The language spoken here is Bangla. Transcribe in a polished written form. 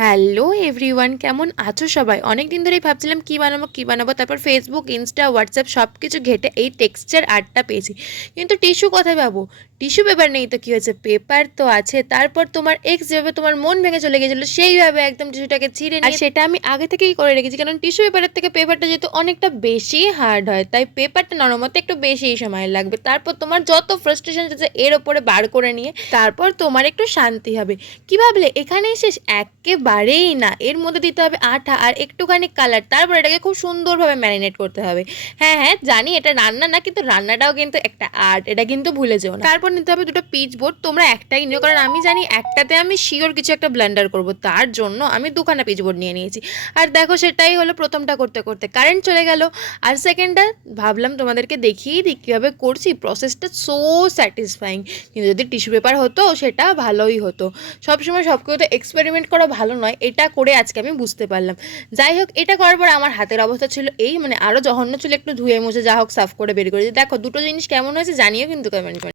হ্যালো এভরিওয়ান, কেমন আছো সবাই? অনেক দিন ধরেই ভাবছিলাম কী বানাবো, তারপর ফেসবুক, ইনস্টা, হোয়াটসঅ্যাপ সব কিছু ঘেটে এই টেক্সচার আর্টটা পেয়েছি। কিন্তু টিস্যু কোথায় পাবো? টিস্যু পেপার নেই তো কী হয়েছে, পেপার তো আছে। তারপর তোমার এক্স যেভাবে তোমার মন ভেঙে চলে গেছিলো সেইভাবে একদম টিস্যুটাকে ছিঁড়ে নিয়ে, আর সেটা আমি আগে থেকেই করে রেখেছি, কারণ টিস্যু পেপারের থেকে পেপারটা যেহেতু অনেকটা বেশি হার্ড হয়, তাই পেপারটা নরম হতে একটু বেশি সময় লাগবে। তারপর তোমার যত ফ্রাস্ট্রেশন আছে এর ওপরে বার করে নিয়ে তারপর তোমার একটু শান্তি হবে। কি ভাবলে এখানেই শেষ? একেবারেই না, এর মধ্যে দিতে হবে আঠা আর একটুখানি কালার, তারপর এটাকে খুব সুন্দরভাবে ম্যারিনেট করতে হবে। হ্যাঁ হ্যাঁ জানি এটা রান্না না, কিন্তু রান্নাটাও কিন্তু একটা আর্ট, এটা কিন্তু ভুলে যেও না। তারপর নিতে হবে দুটো পিচ বোর্ড, তোমরা একটাই নিও, কারণ আমি জানি একটাতে আমি শিওর কিছু একটা ব্লেন্ডার করব, তার জন্য আমি দুখানা পিচ বোর্ড নিয়ে নিয়েছি। আর দেখো সেটাই হলো, প্রথমটা করতে করতে কারেন্ট চলে গেল, আর সেকেন্ডটা ভাবলাম তোমাদেরকে দেখিয়ে দিই কীভাবে করছি। প্রসেসটা সো স্যাটিসফাইং, কিন্তু যদি টিস্যু পেপার হতো সেটা ভালোই হতো। সবসময় সব কিছুতে এক্সপেরিমেন্ট করা ভালো নয়, এটা করে আজকে আমি বুঝতে পারলাম। যাই হোক, এটা করার পর আমার হাতের অবস্থা ছিল এই, মানে আরও জঘন্য ছিল, একটু ধুয়ে মুছে যা হোক সাফ করে বের করেছি। দেখো দুটো জিনিস কেমন হয়েছে জানিও কিন্তু কমেন্ট করে।